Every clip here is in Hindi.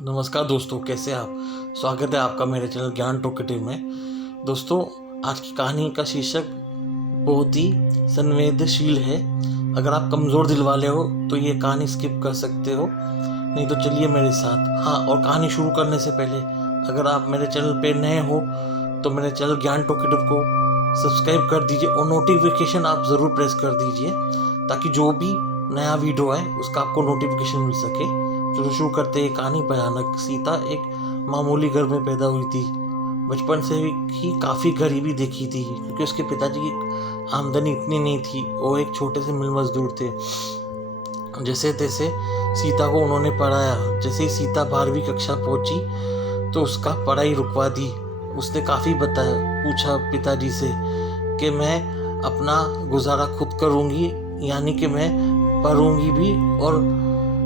नमस्कार दोस्तों, कैसे आप। स्वागत है आपका मेरे चैनल ज्ञान टॉकेटिव में। दोस्तों, आज की कहानी का शीर्षक बहुत ही संवेदनशील है। अगर आप कमज़ोर दिल वाले हो तो ये कहानी स्किप कर सकते हो, नहीं तो चलिए मेरे साथ। हाँ, और कहानी शुरू करने से पहले अगर आप मेरे चैनल पे नए हो तो मेरे चैनल ज्ञान टॉकेटिव को सब्सक्राइब कर दीजिए और नोटिफिकेशन आप ज़रूर प्रेस कर दीजिए, ताकि जो भी नया वीडियो है उसका आपको नोटिफिकेशन मिल सके। चलो शुरू करते हैं कहानी। भयानक। सीता एक मामूली घर में पैदा हुई थी। बचपन से ही काफ़ी गरीबी देखी थी, क्योंकि उसके पिताजी की आमदनी इतनी नहीं थी। वो एक छोटे से मिल मजदूर थे। जैसे तैसे सीता को उन्होंने पढ़ाया। जैसे ही सीता 12वीं कक्षा पहुंची तो उसका पढ़ाई रुकवा दी। उसने काफ़ी पूछा पिताजी से कि मैं अपना गुजारा खुद करूँगी, यानी कि मैं पढ़ूँगी भी और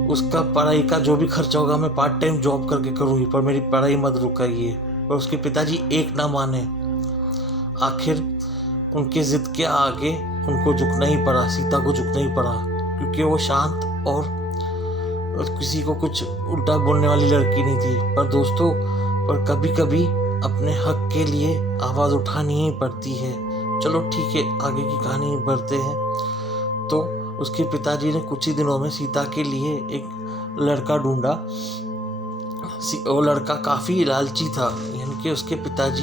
उसका पढ़ाई का जो भी खर्चा होगा मैं पार्ट टाइम जॉब करके करूँगी, पर मेरी पढ़ाई मत रुकाइए। पर उसके पिताजी एक ना माने। आखिर उनके ज़िद के आगे उनको झुकना ही पड़ा, सीता को झुकना ही पड़ा, क्योंकि वो शांत और किसी को कुछ उल्टा बोलने वाली लड़की नहीं थी। पर दोस्तों, पर कभी कभी अपने हक के लिए आवाज़ उठानी ही पड़ती है। चलो ठीक है, आगे की कहानी बढ़ते हैं। तो उसके पिताजी ने कुछ ही दिनों में सीता के लिए एक लड़का ढूंढा। वो लड़का काफ़ी लालची था, यानी कि उसके पिताजी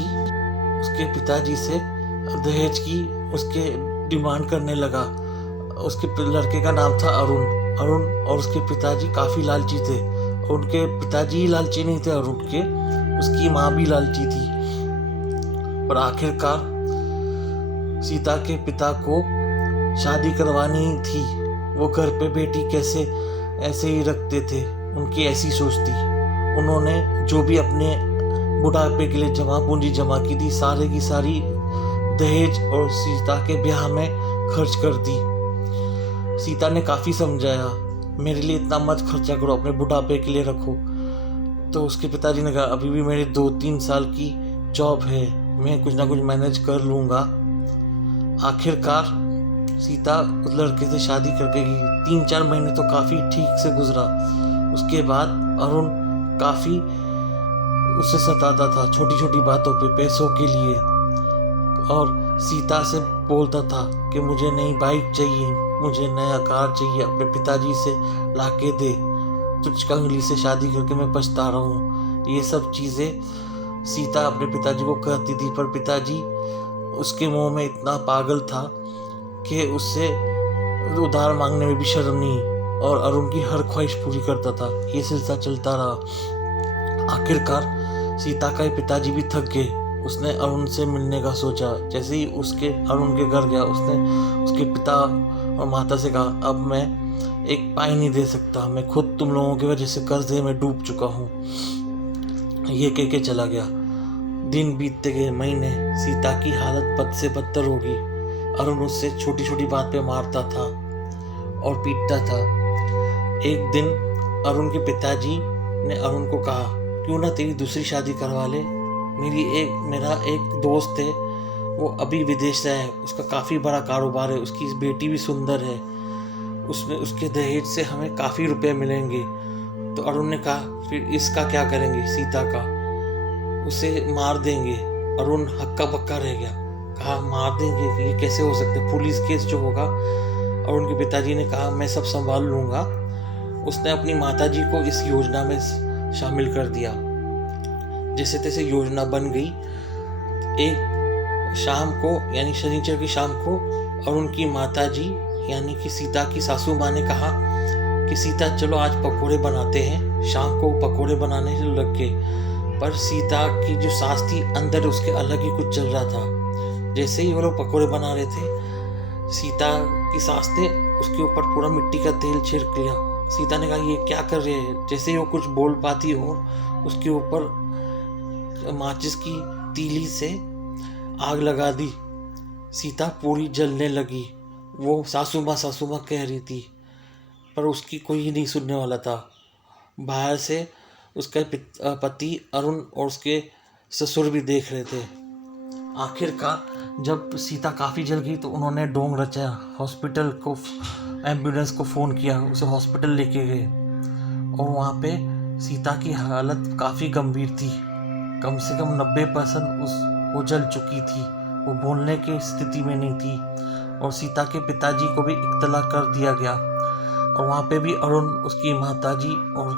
से दहेज की उसके डिमांड करने लगा। उसके लड़के का नाम था अरुण और उसके पिताजी काफ़ी लालची थे। उनके पिताजी ही लालची नहीं थे अरुण के, उसकी माँ भी लालची थी। पर आखिरकार सीता के पिता को शादी करवानी थी। वो घर पे बेटी कैसे ऐसे ही रखते थे, उनकी ऐसी सोच थी। उन्होंने जो भी अपने बुढ़ापे के लिए पूंजी जमा की थी, सारे की सारी दहेज और सीता के ब्याह में खर्च कर दी। सीता ने काफ़ी समझाया, मेरे लिए इतना मत खर्चा करो, अपने बुढ़ापे के लिए रखो। तो उसके पिताजी ने कहा, अभी भी मेरे 2-3 साल की जॉब है, मैं कुछ ना कुछ मैनेज कर लूँगा। आखिरकार सीता उस लड़के से शादी करके गई। 3-4 महीने तो काफ़ी ठीक से गुजरा। उसके बाद अरुण काफ़ी उसे सताता था छोटी छोटी बातों पे, पैसों के लिए। और सीता से बोलता था कि मुझे नई बाइक चाहिए, मुझे नया कार चाहिए, अपने पिताजी से लाके दे, तुझ कंगली से शादी करके मैं पछता रहा हूँ। ये सब चीज़ें सीता अपने पिताजी को कहती थी, पर पिताजी उसके मुंह में इतना पागल था कि उससे उधार मांगने में भी शर्म नहीं, और अरुण की हर ख्वाहिश पूरी करता था। ये सिलसिला चलता रहा। आखिरकार सीता का पिताजी भी थक गए। उसने अरुण से मिलने का सोचा। जैसे ही अरुण के घर गया, उसने उसके पिता और माता से कहा, अब मैं एक पाई नहीं दे सकता, मैं खुद तुम लोगों की वजह से कर्जे में डूब चुका हूँ। ये कह के चला गया। दिन बीतते गए, महीने। सीता की हालत बद से बदतर होगी। अरुण उससे छोटी छोटी बात पे मारता था और पीटता था। एक दिन अरुण के पिताजी ने अरुण को कहा, क्यों ना तेरी दूसरी शादी करवा ले। मेरा एक दोस्त है, वो अभी विदेश से है, उसका काफ़ी बड़ा कारोबार है, उसकी बेटी भी सुंदर है, उसके दहेज से हमें काफ़ी रुपए मिलेंगे। तो अरुण ने कहा, फिर इसका क्या करेंगे सीता का, उसे मार देंगे। अरुण हक्का बक्का रह गया। कहा, मार देंगे, ये कैसे हो सकता है, पुलिस केस जो होगा। और उनके पिताजी ने कहा, मैं सब संभाल लूँगा। उसने अपनी माताजी को इस योजना में शामिल कर दिया। जैसे तैसे योजना बन गई। एक शाम को, यानी शनिचर की शाम को, अरुण की माताजी यानी कि सीता की सासू माँ ने कहा कि सीता चलो आज पकोड़े बनाते हैं। शाम को पकोड़े बनाने से लग गए, पर सीता की जो सास थी, अंदर उसके अलग ही कुछ चल रहा था। जैसे ही वो लोग पकोड़े बना रहे थे, सीता की सास ने उसके ऊपर पूरा मिट्टी का तेल छिड़क लिया। सीता ने कहा, ये क्या कर रहे हैं। जैसे ही वो कुछ बोल पाती हो, उसके ऊपर माचिस की तीली से आग लगा दी। सीता पूरी जलने लगी। वो सासू माँ कह रही थी, पर उसकी कोई नहीं सुनने वाला था। बाहर से उसका पति अरुण और उसके ससुर भी देख रहे थे। आखिरकार जब सीता काफ़ी जल गई तो उन्होंने ढोंग रचाया। हॉस्पिटल को एम्बुलेंस को फ़ोन किया, उसे हॉस्पिटल लेके गए और वहाँ पे सीता की हालत काफ़ी गंभीर थी। कम से कम 90% वो जल चुकी थी। वो बोलने की स्थिति में नहीं थी और सीता के पिताजी को भी इत्तला कर दिया गया। और वहाँ पे भी अरुण, उसकी माताजी और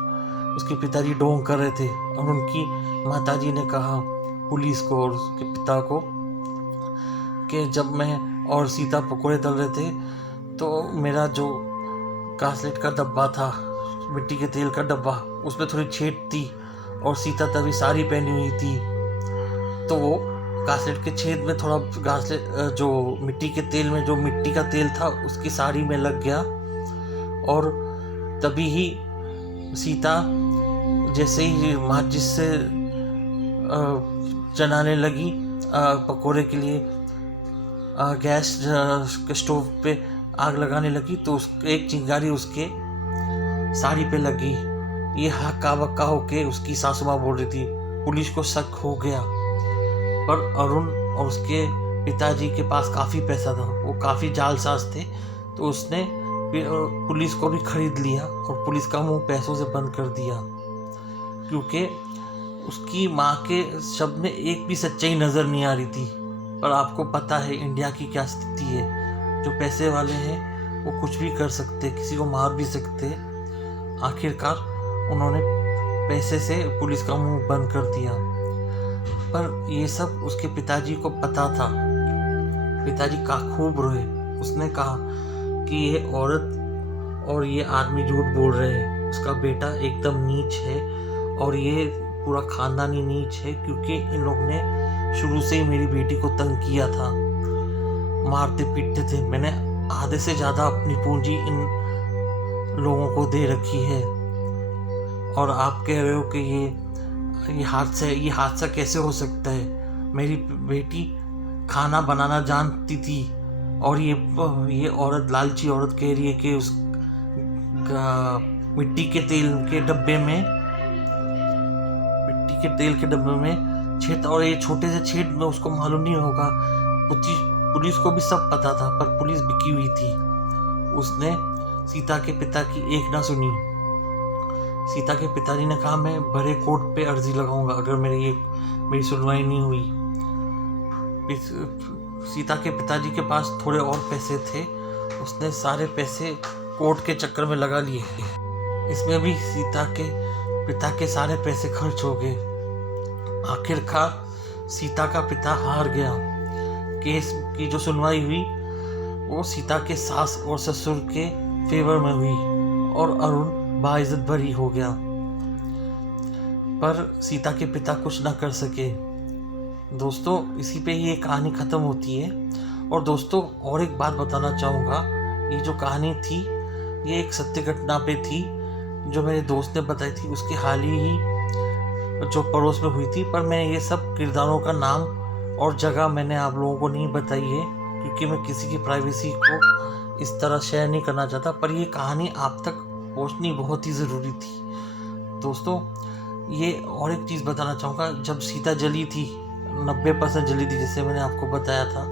उसके पिताजी ढोंग कर रहे थे और उनकी माताजी ने कहा पुलिस को और उसके पिता को कि जब मैं और सीता पकोड़े तल रहे थे तो मेरा जो कासलेट का डब्बा था, मिट्टी के तेल का डब्बा, उसमें थोड़ी छेद थी और सीता तभी साड़ी पहनी हुई थी, तो वो कासलेट के छेद में थोड़ा घासलेट जो मिट्टी के तेल में जो मिट्टी का तेल था उसकी साड़ी में लग गया। और तभी ही सीता जैसे ही माचिस से जलाने लगी पकोड़े के लिए, गैस के स्टोव पे आग लगाने लगी, तो एक चिंगारी उसके साड़ी पे लगी। ये हक्का बक्का होके उसकी सासू माँ बोल रही थी। पुलिस को शक हो गया, पर अरुण और उसके पिताजी के पास काफ़ी पैसा था, वो काफ़ी जालसाज थे, तो उसने पुलिस को भी खरीद लिया और पुलिस का मुंह पैसों से बंद कर दिया, क्योंकि उसकी माँ के शब्द में एक भी सच्चाई नज़र नहीं आ रही थी। पर आपको पता है इंडिया की क्या स्थिति है, जो पैसे वाले हैं वो कुछ भी कर सकते, किसी को मार भी सकते। आखिरकार उन्होंने पैसे से पुलिस का मुंह बंद कर दिया। पर ये सब उसके पिताजी को पता था। पिताजी का खूब रोए। उसने कहा कि ये औरत और ये आदमी झूठ बोल रहे हैं, उसका बेटा एकदम नीच है और ये पूरा खानदानी नीच है, क्योंकि इन लोग ने शुरू से ही मेरी बेटी को तंग किया था, मारते पीटते थे। मैंने आधे से ज़्यादा अपनी पूंजी इन लोगों को दे रखी है और आप कह रहे हो कि ये हादसा कैसे हो सकता है? मेरी बेटी खाना बनाना जानती थी और ये औरत, लालची औरत कह रही है कि उस मिट्टी के तेल के डब्बे में छेद, और ये छोटे से छेद में उसको मालूम नहीं होगा। पुलिस को भी सब पता था, पर पुलिस बिकी हुई थी। उसने सीता के पिता की एक ना सुनी। सीता के पिताजी ने कहा मैं बड़े कोर्ट पे अर्जी लगाऊंगा अगर मेरी सुनवाई नहीं हुई। सीता के पिताजी के पास थोड़े और पैसे थे, उसने सारे पैसे कोर्ट के चक्कर में लगा लिए। इसमें भी सीता के पिता के सारे पैसे खर्च हो गए। आखिरकार सीता का पिता हार गया। केस की जो सुनवाई हुई वो सीता के सास और ससुर के फेवर में हुई और अरुण बाइज्जत बरी हो गया। पर सीता के पिता कुछ ना कर सके। दोस्तों, इसी पे ये कहानी ख़त्म होती है। और दोस्तों, और एक बात बताना चाहूँगा, ये जो कहानी थी ये एक सत्य घटना पे थी जो मेरे दोस्त ने बताई थी, उसके हाल ही जो पड़ोस में हुई थी। पर मैं ये सब किरदारों का नाम और जगह मैंने आप लोगों को नहीं बताई है, क्योंकि मैं किसी की प्राइवेसी को इस तरह शेयर नहीं करना चाहता। पर ये कहानी आप तक पहुंचनी बहुत ही ज़रूरी थी। दोस्तों, ये और एक चीज़ बताना चाहूँगा, जब सीता जली थी, 90% जली थी जैसे मैंने आपको बताया था,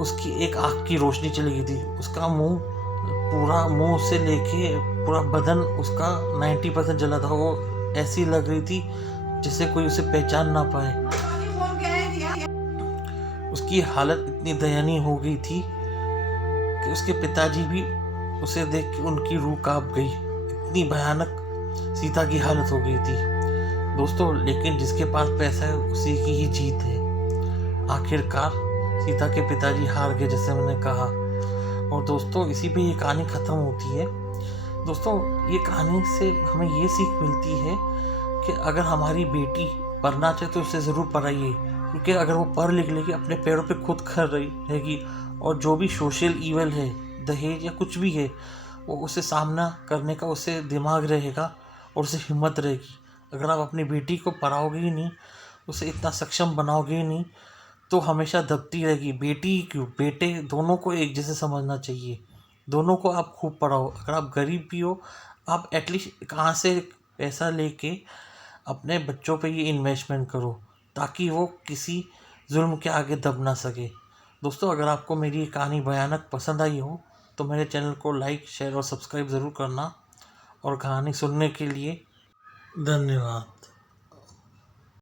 उसकी एक आँख की रोशनी चली गई थी। उसका मुंह से लेके पूरा बदन उसका 90% जला था। वो ऐसी लग रही थी जैसे कोई उसे पहचान ना पाए। उसकी हालत इतनी दयनीय हो गई थी कि उसके पिताजी भी उसे देख के उनकी रूह कांप गई। इतनी भयानक सीता की हालत हो गई थी दोस्तों। लेकिन जिसके पास पैसा है उसी की ही जीत है। आखिरकार सीता के पिताजी हार गए, जैसे मैंने कहा। और दोस्तों, इसी पे ये कहानी ख़त्म होती है। दोस्तों, ये कहानी से हमें ये सीख मिलती है कि अगर हमारी बेटी पढ़ना चाहे तो उसे ज़रूर पढ़ाइए, क्योंकि अगर वो पढ़ लिख लेगी, अपने पैरों पे खुद खड़ रहेगी, और जो भी सोशल ईवल है, दहेज या कुछ भी है, वो उसे सामना करने का उसे दिमाग रहेगा और उसे हिम्मत रहेगी। अगर आप अपनी बेटी को पढ़ाओगे ही नहीं, उसे इतना सक्षम बनाओगे ही नहीं, तो हमेशा दबती रहेगी। बेटी क्यों, बेटे दोनों को एक जैसे समझना चाहिए। दोनों को आप खूब पढ़ाओ। अगर आप गरीब भी हो, आप एटलीस्ट कहाँ से पैसा लेके अपने बच्चों पे ये इन्वेस्टमेंट करो, ताकि वो किसी जुल्म के आगे दब ना सके। दोस्तों, अगर आपको मेरी ये कहानी भयानक पसंद आई हो तो मेरे चैनल को लाइक, शेयर और सब्सक्राइब ज़रूर करना। और कहानी सुनने के लिए धन्यवाद।